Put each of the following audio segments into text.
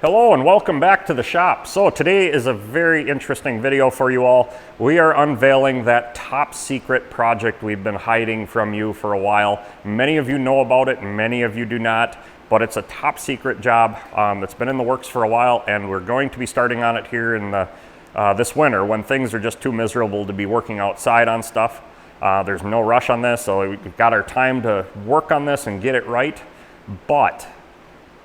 Hello and welcome back to the shop. So today is a very interesting video for you all. We are unveiling that top secret project we've been hiding from you for a while. Many of you know about it, many of you do not, but it's a top secret job that's been in the works for a while, and we're going to be starting on it here in the, this winter when things are just too miserable to be working outside on stuff. There's no rush on this, so we've got our time to work on this and get it right, but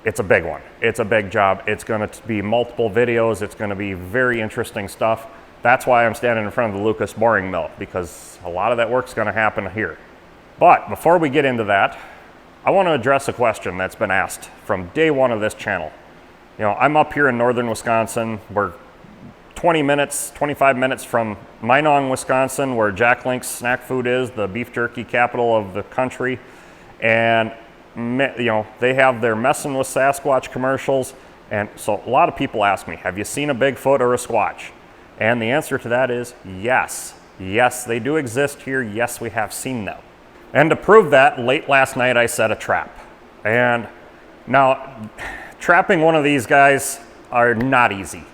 it's a big one. It's a big job. It's going to be multiple videos. It's going to be very interesting stuff. That's why I'm standing in front of the Lucas boring mill, because a lot of that work's going to happen here. But before we get into that, I want to address a question that's been asked from day one of this channel. You know, I'm up here in northern Wisconsin. We're 20 minutes, 25 minutes from Minong, Wisconsin, where Jack Link's snack food is, the beef jerky capital of the country. And you know, they have their Messin' with Sasquatch commercials, and so a lot of people ask me, have you seen a Bigfoot or a Squatch? And the answer to that is yes. Yes, they do exist here. Yes, we have seen them. And to prove that, late last night I set a trap. And now, trapping one of these guys are not easy.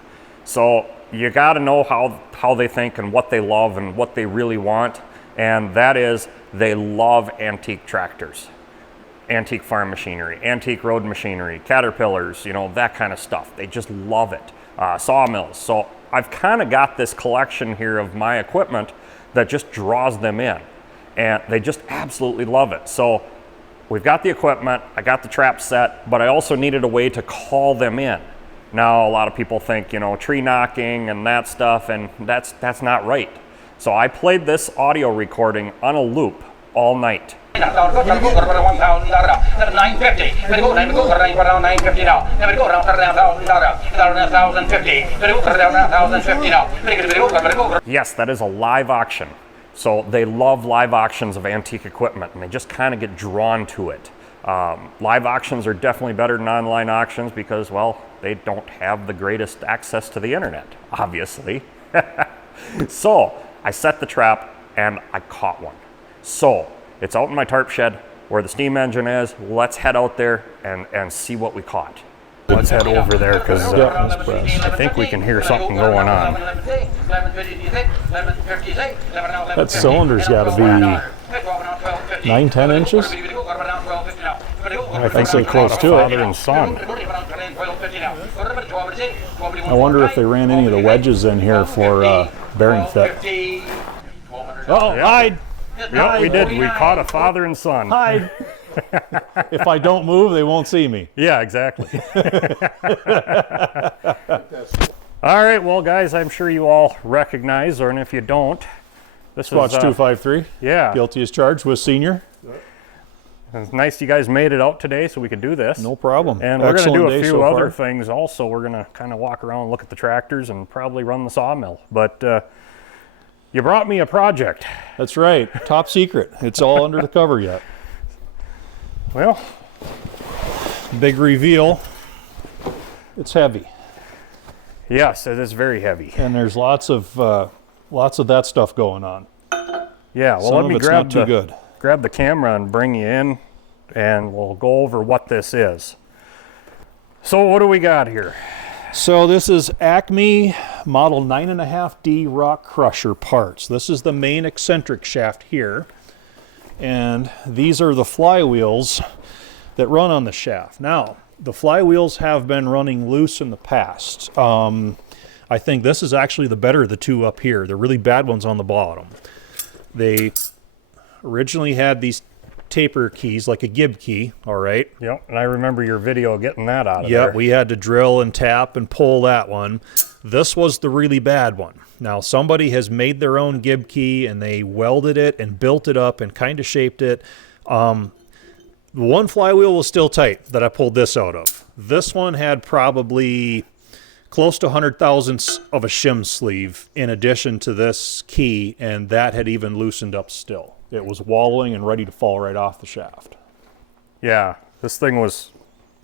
So you gotta know how they think and what they love and what they really want. And that is, they love antique tractors. Antique farm machinery, antique road machinery, caterpillars, you know, that kind of stuff. They just love it. Sawmills. So I've kind of got this collection here of my equipment that just draws them in, and they just absolutely love it. So we've got the equipment, I got the trap set, but I also needed a way to call them in. Now a lot of people think, you know, tree knocking and that stuff, and that's not right. So I played this audio recording on a loop all night. Yes, that is a live auction. So they love live auctions of antique equipment, and they just kind of get drawn to it. Live auctions are definitely better than online auctions because, well, they don't have the greatest access to the internet, obviously. So I set the trap and I caught one. So it's out in my tarp shed where the steam engine is. Let's head out there and see what we caught. Let's head over there because I think we can hear something going on. That cylinder's got to be 9-10 inches. I think so, close to it. Father and son. I wonder if they ran any of the wedges in here for bearing fit. Oh, hide! Yep, we did. We caught a father and son. Hide! If I don't move, they won't see me. Yeah, exactly. All right, well, guys, I'm sure you all recognize, or and if you don't, this Squatch253. Yeah. Guilty as charged with senior. It's nice you guys made it out today so we could do this. No problem. And we're going to do a few other things also. We're going to kind of walk around and look at the tractors and probably run the sawmill. But you brought me a project. That's right. Top secret. It's all under the cover yet. Well, big reveal. It's heavy. Yes, it is very heavy. And there's lots of that stuff going on. Yeah, well, let me grab the camera and bring you in, and we'll go over what this is. So what do we got here? So this is Acme model 9.5D rock crusher parts. This is the main eccentric shaft here. And these are the flywheels that run on the shaft. Now, the flywheels have been running loose in the past. I think this is actually the better of the two up here. The really bad ones on the bottom. They originally had these taper keys, like a Gib key, all right? Yep, and I remember your video getting that out of there. Yep, we had to drill and tap and pull that one. This was the really bad one. Now, somebody has made their own Gib key, and they welded it and built it up and kind of shaped it. The one flywheel was still tight that I pulled this out of. This one had probably close to 100 thousandths of a shim sleeve in addition to this key, and that had even loosened up still. It was wallowing and ready to fall right off the shaft. Yeah, this thing was,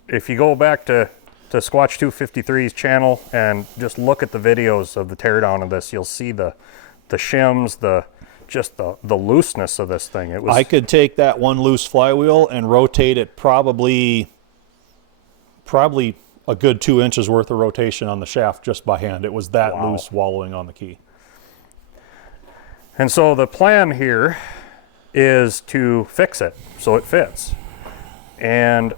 if you go back to Squatch253's channel and just look at the videos of the teardown of this, you'll see the shims, the looseness of this thing. It was. I could take that one loose flywheel and rotate it probably a good 2 inches worth of rotation on the shaft just by hand. It was that loose wallowing on the key. And so the plan here is to fix it so it fits. And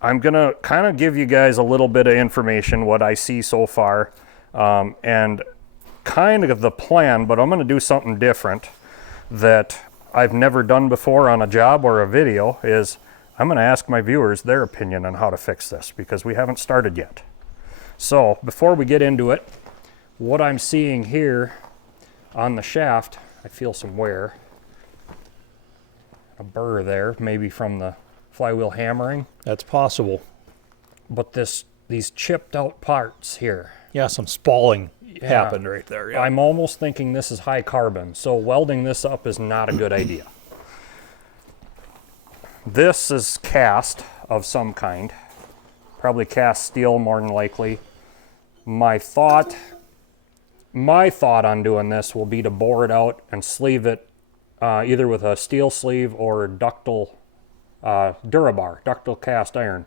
I'm gonna kind of give you guys a little bit of information, what I see so far, and kind of the plan, but I'm gonna do something different that I've never done before on a job or a video. Is I'm gonna ask my viewers their opinion on how to fix this, because we haven't started yet. So before we get into it, what I'm seeing here on the shaft, I feel some wear. A burr there, maybe from the flywheel hammering. That's possible. But these chipped out parts here. Yeah, some spalling happened right there. Yeah. I'm almost thinking this is high carbon, so welding this up is not a good idea. This is cast of some kind, probably cast steel more than likely. My thought on doing this will be to bore it out and sleeve it either with a steel sleeve or ductile Durabar, ductile cast iron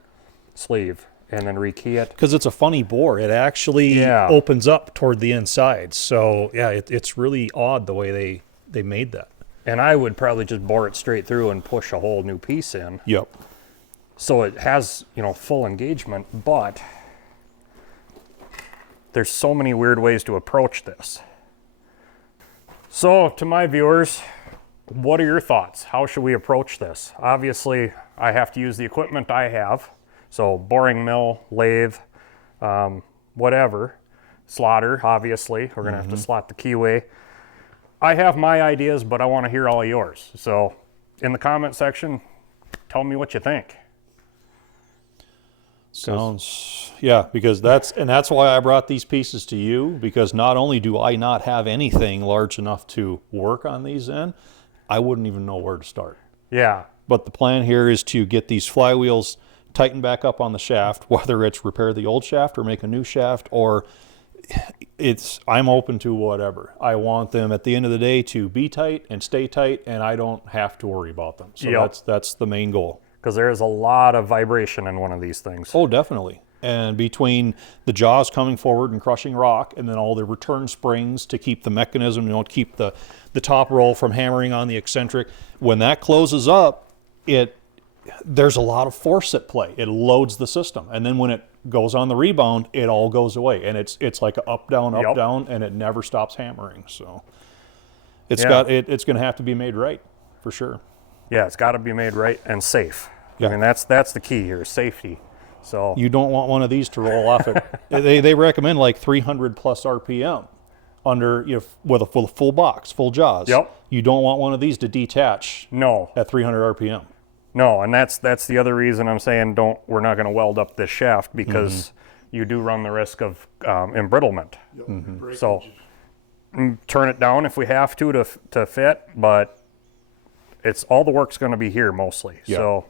sleeve, and then rekey it. Because it's a funny bore. It actually opens up toward the inside. So yeah, it's really odd the way they made that. And I would probably just bore it straight through and push a whole new piece in. Yep. So it has, you know, full engagement, but there's so many weird ways to approach this. So to my viewers, what are your thoughts? How should we approach this? Obviously, I have to use the equipment I have. So boring mill, lathe, whatever. Slaughter, obviously. We're gonna have to slot the keyway. I have my ideas, but I wanna hear all of yours. So in the comment section, tell me what you think. Sounds, yeah, because that's why I brought these pieces to you, because not only do I not have anything large enough to work on these in, I wouldn't even know where to start. Yeah. But the plan here is to get these flywheels tightened back up on the shaft, whether it's repair the old shaft or make a new shaft, or I'm open to whatever. I want them at the end of the day to be tight and stay tight, and I don't have to worry about them. So that's the main goal. Because there is a lot of vibration in one of these things. Oh, definitely. And between the jaws coming forward and crushing rock, and then all the return springs to keep the mechanism, to keep the top roll from hammering on the eccentric, when that closes up, there's a lot of force at play. It loads the system. And then when it goes on the rebound, it all goes away. And it's like a up, down, and it never stops hammering. So it's going to have to be made right, for sure. Yeah, it's got to be made right and safe. Yeah. I mean, that's the key here, safety. So you don't want one of these to roll off at, they recommend like 300 plus RPM under, with a full box, full jaws. Yep. You don't want one of these to detach at 300 RPM. No, and that's the other reason I'm saying we're not going to weld up this shaft, because you do run the risk of embrittlement. Yep. So turn it down if we have to fit, but it's all the work's going to be here mostly. Yep.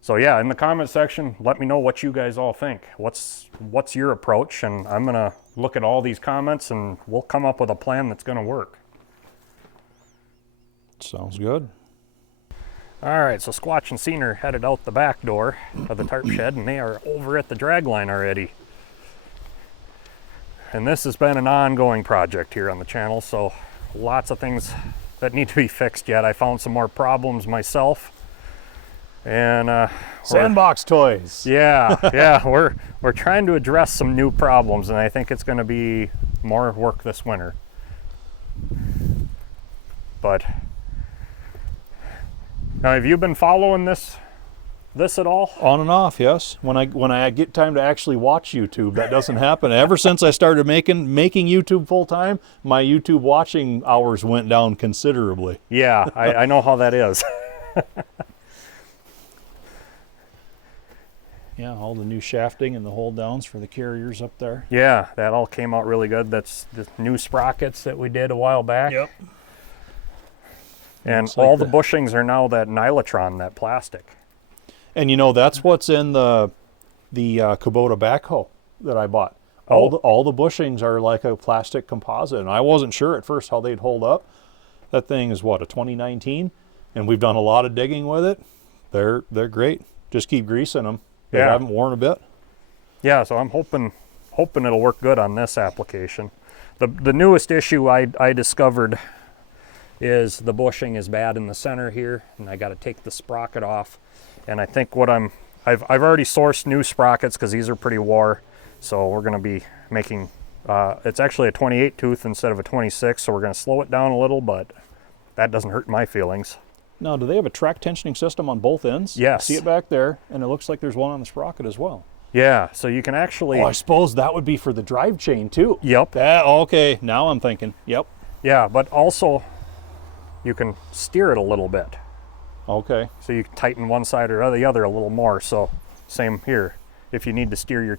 So yeah, in the comment section, let me know what you guys all think. What's your approach? And I'm going to look at all these comments, and we'll come up with a plan that's going to work. Sounds good. All right, so Squatch and 𝐿 are headed out the back door of the tarp shed, and they are over at the dragline already. And this has been an ongoing project here on the channel, so lots of things that need to be fixed yet. I found some more problems myself. And sandbox toys. Yeah, we're trying to address some new problems, and I think it's going to be more work this winter. But now, have you been following this at all? On and off, yes. When I get time to actually watch YouTube, that doesn't happen. Ever since I started making YouTube full time, my YouTube watching hours went down considerably. Yeah, I know how that is. Yeah, all the new shafting and the hold downs for the carriers up there. Yeah, that all came out really good. That's the new sprockets that we did a while back. Yep. And all the bushings are now that Nylatron, that plastic. And that's what's in the Kubota backhoe that I bought. Oh. All the bushings are like a plastic composite, and I wasn't sure at first how they'd hold up. That thing is a 2019, and we've done a lot of digging with it. They're great. Just keep greasing them. They haven't worn a bit. Yeah, so I'm hoping it'll work good on this application. The newest issue I discovered is the bushing is bad in the center here, and I got to take the sprocket off. And I think I've already sourced new sprockets because these are pretty wore. So we're going to be making, it's actually a 28 tooth instead of a 26, so we're going to slow it down a little, but that doesn't hurt my feelings. Now, do they have a track tensioning system on both ends? Yes. See it back there, and it looks like there's one on the sprocket as well. Yeah, so you can actually... Oh, I suppose that would be for the drive chain too. Yep. Okay, now I'm thinking, yep. Yeah, but also you can steer it a little bit. Okay. So you can tighten one side or the other a little more. So same here. If you need to steer your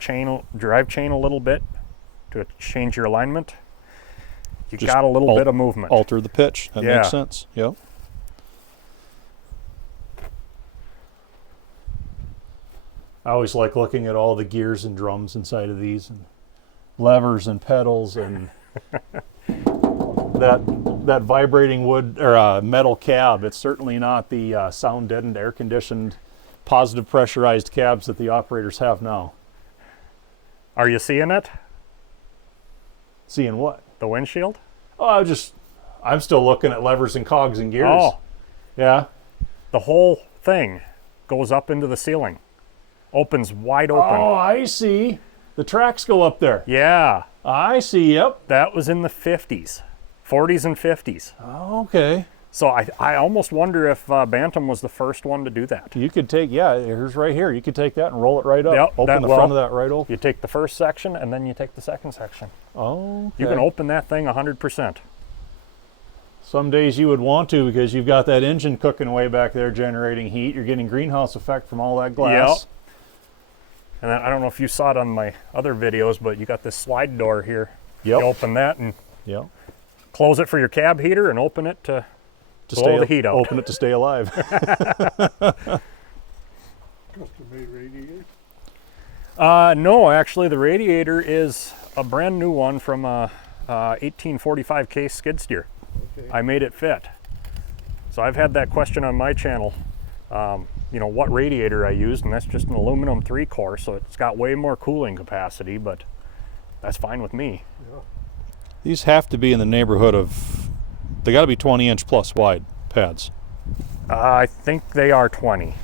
drive chain a little bit to change your alignment, you got a little bit of movement. Alter the pitch. That makes sense. Yep. I always like looking at all the gears and drums inside of these, and levers and pedals, and that vibrating wood or metal cab. It's certainly not the sound deadened, air conditioned, positive pressurized cabs that the operators have now. Are you seeing it? Seeing what? The windshield? Oh, I'm still looking at levers and cogs and gears. Oh, yeah. The whole thing goes up into the ceiling. Opens wide open. Oh, I see. The tracks go up there. Yeah. I see, yep. That was in the 50s, 40s and 50s. Oh, okay. So I almost wonder if Bantam was the first one to do that. You could take, here's right here. You could take that and roll it right up. Yep, Open the front of that right open. You take the first section and then you take the second section. Oh, okay. You can open that thing 100%. Some days you would want to because you've got that engine cooking away back there generating heat. You're getting greenhouse effect from all that glass. Yep. And then, I don't know if you saw it on my other videos, but you got this slide door here. Yep. You open that and close it for your cab heater and open it to blow the heat out. Open it to stay alive. Custom made radiator? No, actually the radiator is a brand new one from a 1845 case skid steer. Okay. I made it fit. So I've had that question on my channel, you know, what radiator I used, and that's just an aluminum 3-core, so it's got way more cooling capacity, but that's fine with me. Yeah. These have to be in the neighborhood of, they got to be 20-inch plus wide pads. I think they are 20.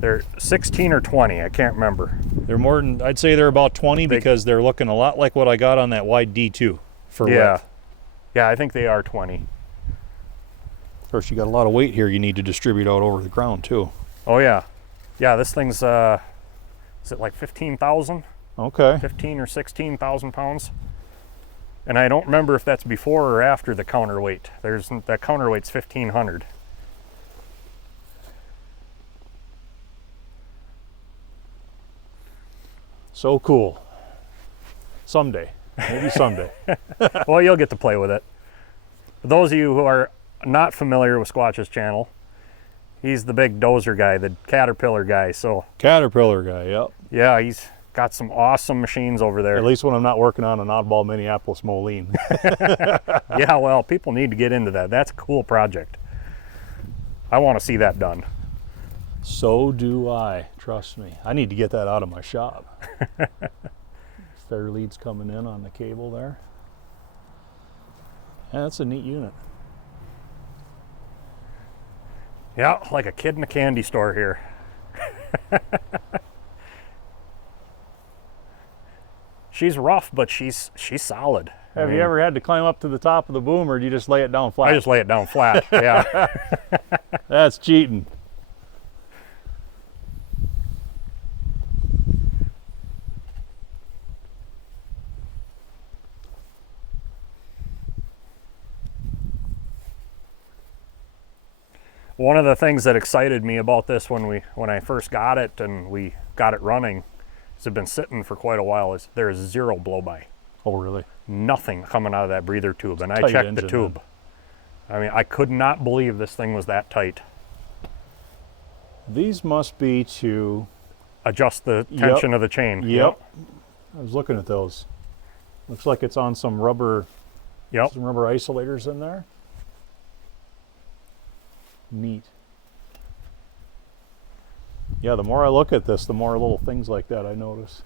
They're 16 or 20, I can't remember. They're more than, I'd say they're about 20 because they're looking a lot like what I got on that wide D2 for width. Yeah, I think they are 20. Of course, you got a lot of weight here you need to distribute out over the ground too. Oh yeah. Yeah, this thing's, is it like 15,000? Okay. 15 or 16,000 pounds. And I don't remember if that's before or after the counterweight. That counterweight's 1,500. So cool. Someday. Maybe someday. Well, you'll get to play with it. For those of you who are not familiar with Squatch's channel, he's the big dozer guy, the Caterpillar guy. So Caterpillar guy, yep. yeah, he's got some awesome machines over there. At least when I'm not working on an oddball Minneapolis Moline. Yeah, well, people need to get into that. That's a cool project. I want to see that done. So do I, trust me. I need to get that out of my shop. Fair leads coming in on the cable there. Yeah, that's a neat unit. Yeah, like a kid in a candy store here. She's rough, but she's solid. Have you ever had to climb up to the top of the boom, or do you just lay it down flat? I just lay it down flat, yeah. That's cheating. One of the things that excited me about this when I first got it and we got it running, it's been sitting for quite a while, is there is zero blow-by. Oh, really? Nothing coming out of that breather tube, and I Tight checked the engine, tube. I mean, I could not believe this thing was that tight. These must be to Adjust the tension of the chain. Yep. I was looking at those. Looks like it's on some rubber. Yep. Some rubber isolators in there. Neat. Yeah, the more I look at this, the more little things like that I notice.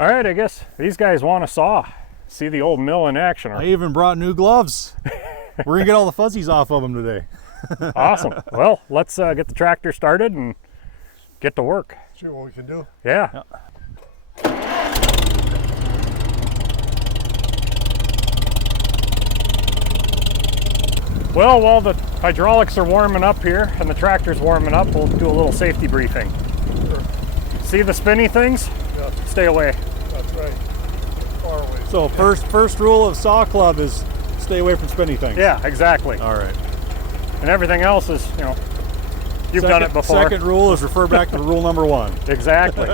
All right, I guess these guys want a saw. See the old mill in action. I even brought new gloves. We're gonna get all the fuzzies off of them today. Awesome. Well, let's get the tractor started and get to work. See what we can do. Yeah. Well, while the hydraulics are warming up here and the tractor's warming up, we'll do a little safety briefing. Sure. See the spinny things? Yeah, Stay away. that's right. Far away. So first rule of Saw Club is stay away from spinny things. Yeah, exactly. All right. And everything else is, you know, you've done it before. Second rule is refer back to rule number 1. Exactly.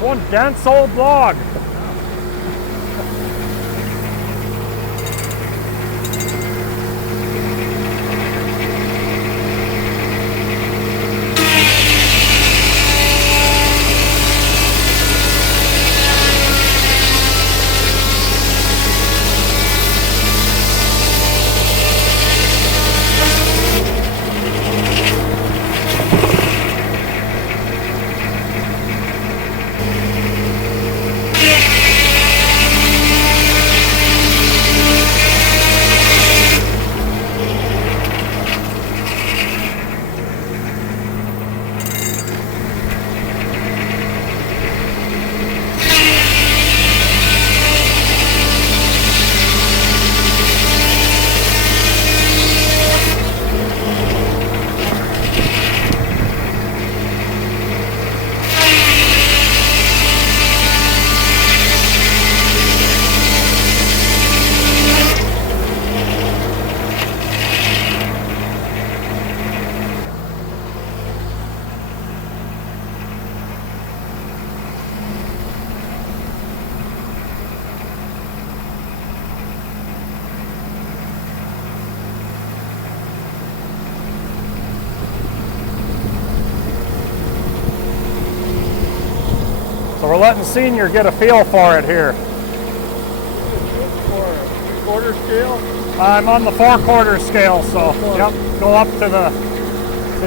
One dense old log. So we're letting Senior get a feel for it here. For a 3/4 scale? I'm on the 4/4 scale, so yep, go up to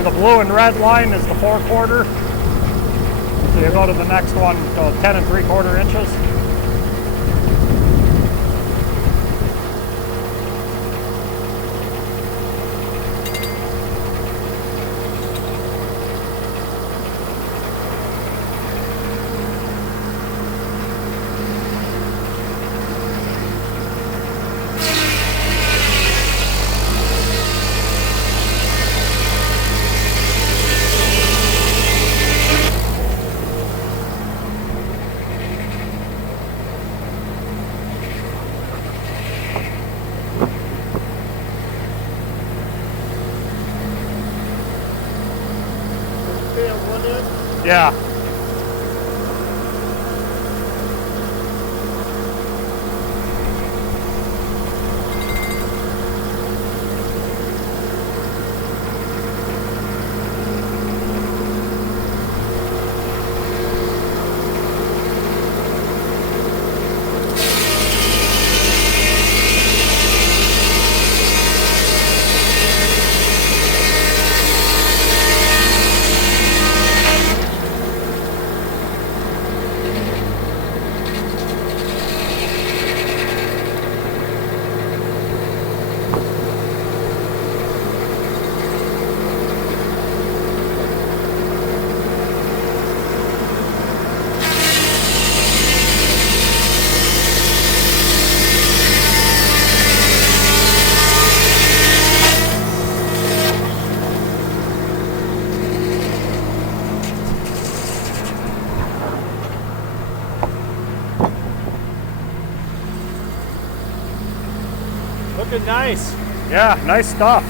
the blue and red line is the 4/4. So you go to the next one, so 10 3/4 inches. Yeah. Looking nice. Yeah, nice stuff.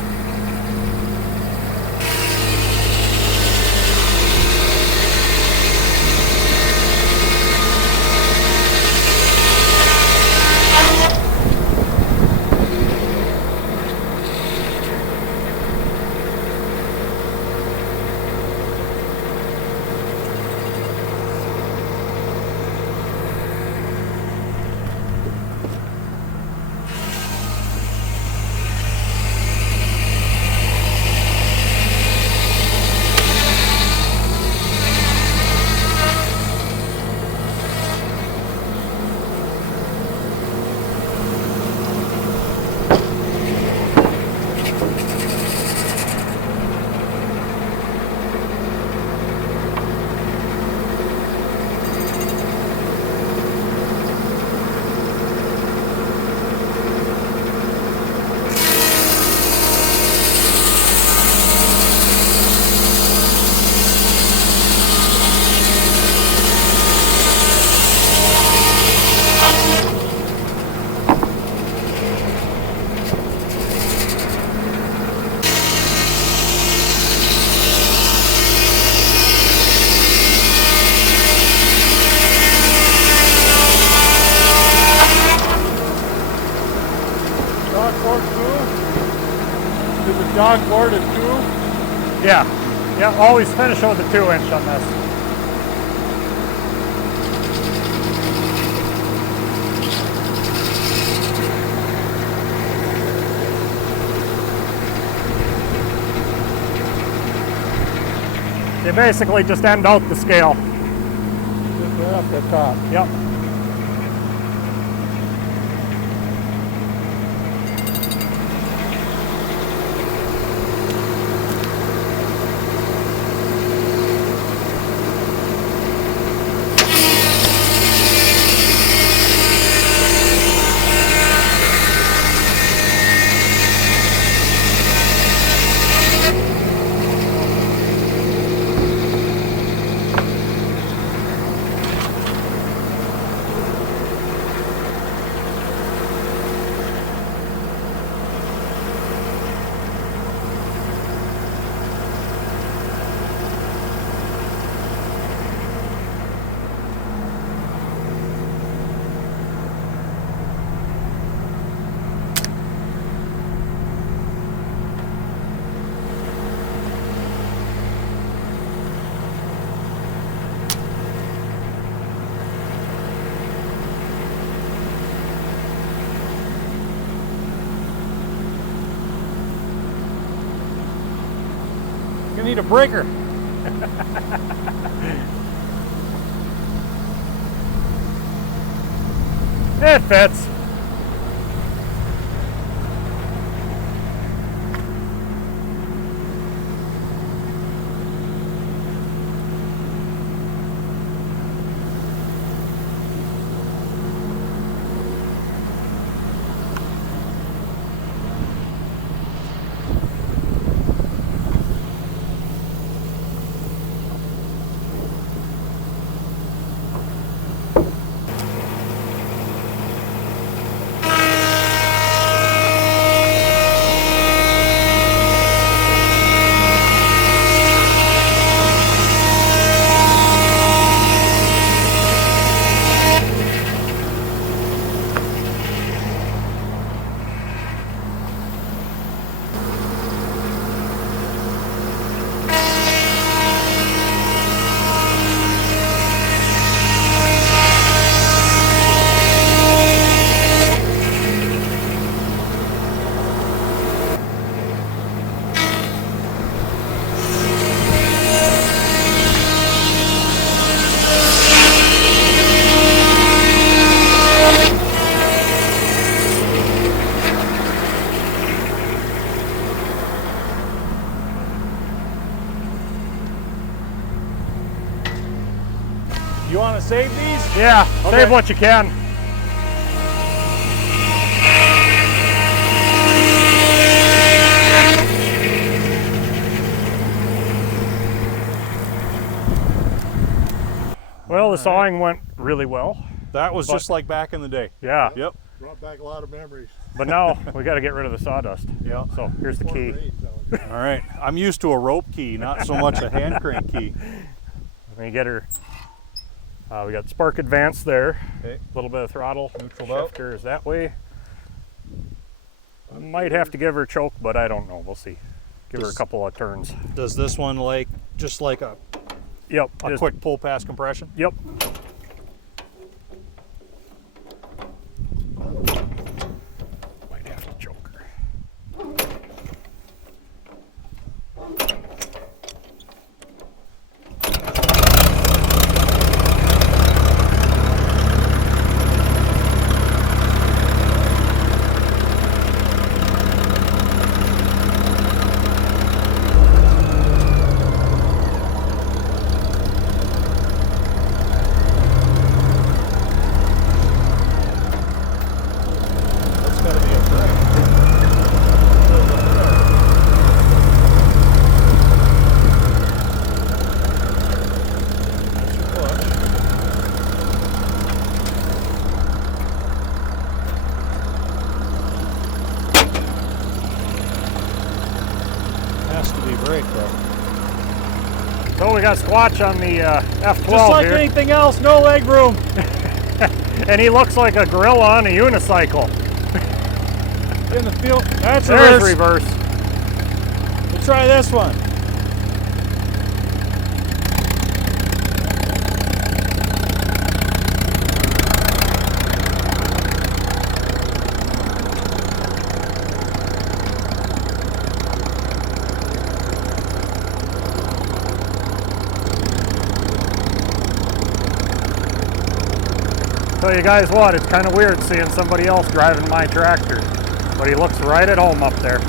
Jog board at 2? Yeah. Yeah, always finish with a 2-inch on this. You basically just end out the scale. Just right up the top. Yep. need a breaker. It fits. You want to save these? Yeah, Okay. save what you can. Well, the sawing went really well. That was just like back in the day. Yeah. Yep. Brought back a lot of memories. But now we got to get rid of the sawdust. Yeah. So here's the key. All right. I'm used to a rope key, not so much a hand crank key. Let me get her. We got spark advance there. Okay. A little bit of throttle. Neutral out. Shifter is that way. Might have to give her a choke, but I don't know. We'll see. Give her a couple of turns. Does this one just like a Yep. quick pull pass compression? Yep. Might have to choke her. That's got to be a frame. That's your clutch. Has to be brake though. So we got Squatch on the F12 Just like here, anything else, no leg room. and he looks like a gorilla on a unicycle. In the field. That's There's reverse. reverse. We'll try this one. Tell you guys what, it's kind of weird seeing somebody else driving my tractor, but he looks right at home up there.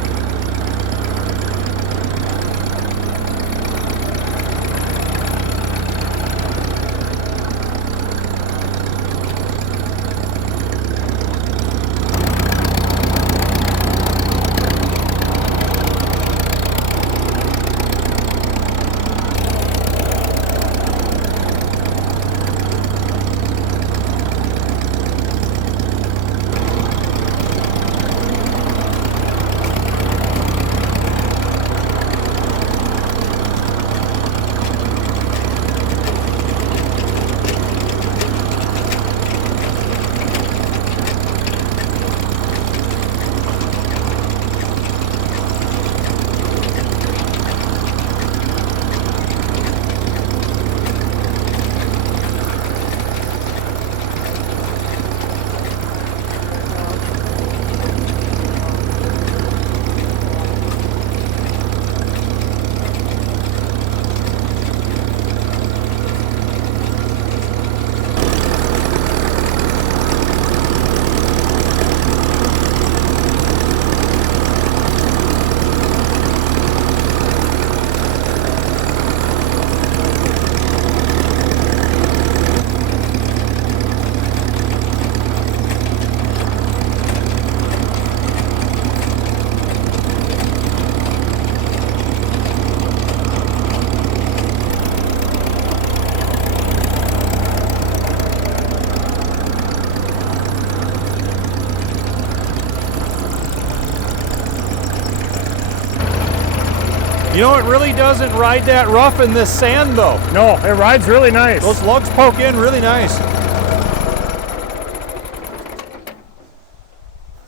You know, it really doesn't ride that rough in this sand though. No, it rides really nice. Those lugs poke in really nice.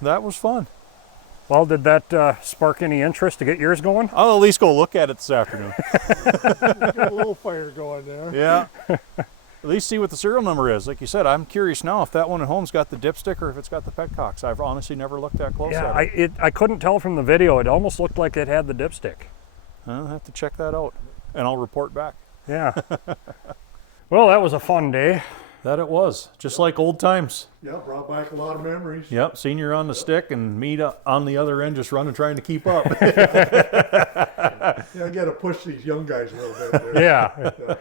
That was fun. Well, did that spark any interest to get yours going? I'll at least go look at it this afternoon. Got a little fire going there. Yeah. At least see what the serial number is. Like you said, I'm curious now if that one at home's got the dipstick or if it's got the petcocks. I've honestly never looked that close Yeah, at it. I couldn't tell from the video. It almost looked like it had the dipstick. I'll have to check that out, and I'll report back. Yeah. Well, that was a fun day. That it was, just like old times. Yeah, brought back a lot of memories. Yep, senior on the stick and me on the other end just running trying to keep up. Yeah, I got to push these young guys a little bit there. Yeah.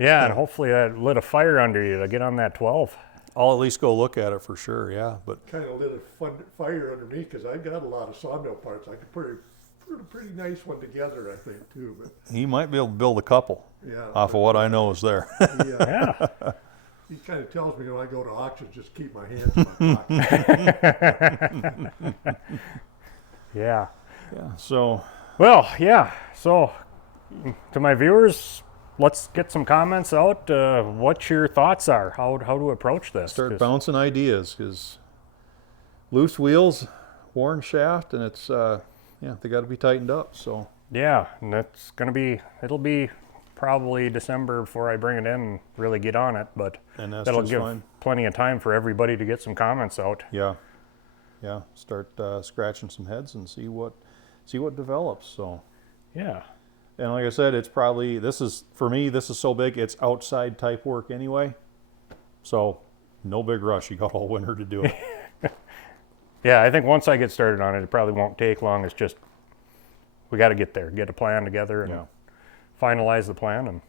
Yeah, and hopefully that lit a fire under you to get on that 12. I'll at least go look at it for sure, yeah. But Kind of lit a fire under me because I got a lot of sawmill parts. I could put a pretty nice one together, I think, too. But he might be able to build a couple yeah, off of what I know is there. Yeah. He kind of tells me when I go to auctions, just keep my hands in my pocket. Yeah. Yeah, so Well, yeah. So, to my viewers, let's get some comments out. What your thoughts are, how to approach this. start bouncing ideas, because loose wheels, worn shaft, and it's, yeah, they got to be tightened up, so. Yeah, and it'll be probably December before I bring it in and really get on it, but And that's that'll just give fine. plenty of time for everybody to get some comments out. Yeah, yeah, start scratching some heads and see what develops, so. Yeah. And like I said, it's probably, for me, this is so big, it's outside type work anyway. So no big rush, you got all winter to do it. Yeah, I think once I get started on it, it probably won't take long. It's just, we got to get there, get a plan together and Yeah. finalize the plan, and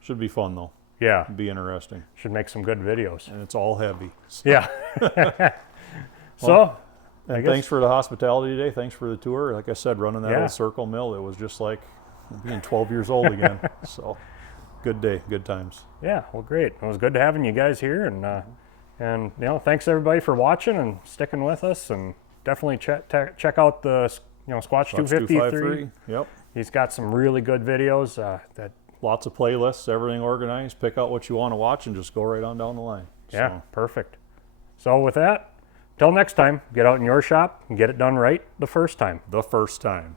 Should be fun though, yeah, be interesting. should make some good videos. And it's all heavy. So. Yeah. So, Well, I And guess, thanks for the hospitality today, thanks for the tour. Like I said, running that Yeah. old circle mill, it was just like being 12 years old again. So good day, good times. yeah, well, great. It was good having you guys here, and thanks everybody for watching and sticking with us, and definitely check out the Squatch253. Yep. He's got some really good videos that Lots of playlists, everything organized. Pick out what you want to watch and just go right on down the line. yeah, perfect. So with that, till next time, get out in your shop and get it done right the first time. The first time.